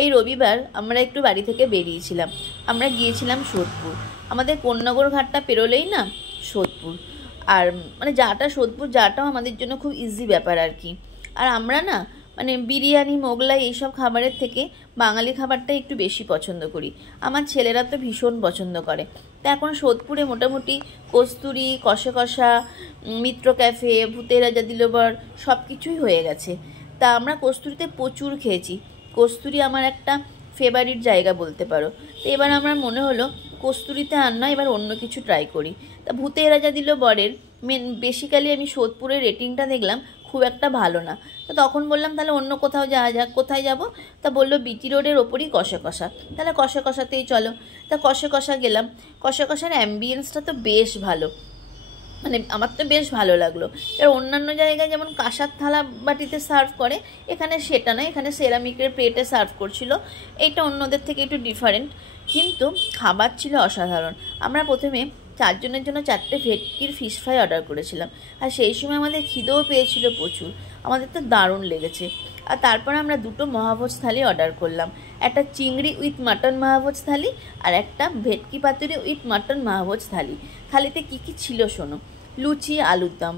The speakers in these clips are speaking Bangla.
এই রবিবার আমরা একটু বাড়ি থেকে বেরিয়েছিলাম। আমরা গিয়েছিলাম সোদপুর। আমাদের কোন্নগর ঘাটটা পেরোলেই না সোদপুর। আর মানে যাটা সোদপুর যাটাও আমাদের জন্য খুব ইজি ব্যাপার আর কি। আর আমরা না মানে বিরিয়ানি মোগলাই এইসব খাবারের থেকে বাঙালি খাবারটা একটু বেশি পছন্দ করি। আমার ছেলেরা তো ভীষণ পছন্দ করে। তা এখন সোদপুরে মোটামুটি কস্তুরি, কষে কষা, মিত্র ক্যাফে, ভূতের রাজা দিলবর সব কিছুই হয়ে গেছে। তা আমরা কস্তুরিতে প্রচুর খেয়েছি। কস্তুরি আমার একটা ফেভারিট জায়গা বলতে পারো। তো এবার আমার মনে হলো কস্তুরিতে আর না, এবার অন্য কিছু ট্রাই করি। তা ভূতের রাজা দিলবরের বেসিক্যালি আমি সোদপুরের রেটিংটা দেখলাম খুব একটা ভালো না। তো তখন বললাম তাহলে অন্য কোথাও যাওয়া যাক। কোথায় যাব? তা বললো বিটি রোডের ওপরই কষে কষা। তাহলে কষে কষাতেই চলো। তা কষে কষা গেলাম। কষে কষার অ্যাম্বিয়েন্সটা তো বেশ ভালো, মানে আমার তো বেশ ভালো লাগলো। এর অন্যান্য জায়গায় যেমন কাঁসার থালা বাটিতে সার্ভ করে, এখানে সেটা নয়, এখানে সেরামিকের প্লেটে সার্ভ করছিল। এইটা অন্যদের থেকে একটু ডিফারেন্ট, কিন্তু খাবার ছিল অসাধারণ। আমরা প্রথমে 4 জনের জন্য 4টে ভেটকির ফিশ ফ্রাই অর্ডার করেছিলাম। আর সেই সময় আমাদের খিদেও পেয়েছিল প্রচুর। আমাদের তো দারুণ লেগেছে। আর তারপর আমরা 2টো মহাভোজ থালি অর্ডার করলাম। একটা চিংড়ি উইথ মাটন মহাভোজ থালি আর একটা ভেটকি পাতুরি উইথ মাটন মহাভোজ থালি। থালিতে কী কী ছিল শোনো। লুচি, আলুর দম,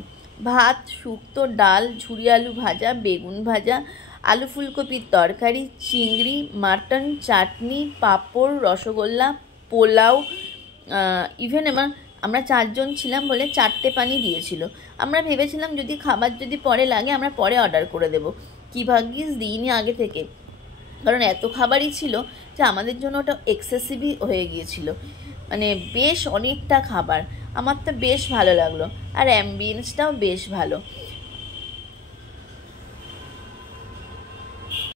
ভাত, শুক্তো, ডাল, ঝুরি আলু ভাজা, বেগুন ভাজা, আলু ফুলকপির তরকারি, চিংড়ি, মাটন, চাটনি, পাঁপড়, রসগোল্লা, পোলাও। ইভেন আমরা 4 জন ছিলাম বলে 4টে পানি দিয়েছিল। আমরা ভেবেছিলাম যদি খাবার যদি পরে লাগে আমরা পরে অর্ডার করে দেবো। কী ভাগ্যিস দিইনি আগে থেকে, কারণ এত খাবারই ছিল যে আমাদের জন্য ওটা এক্সেসিভই হয়ে গিয়েছিল। মানে বেশ অনেকটা খাবার। আমার তো বেশ ভালো লাগলো। আর অ্যাম্বিয়েন্সটাও বেশ ভালো।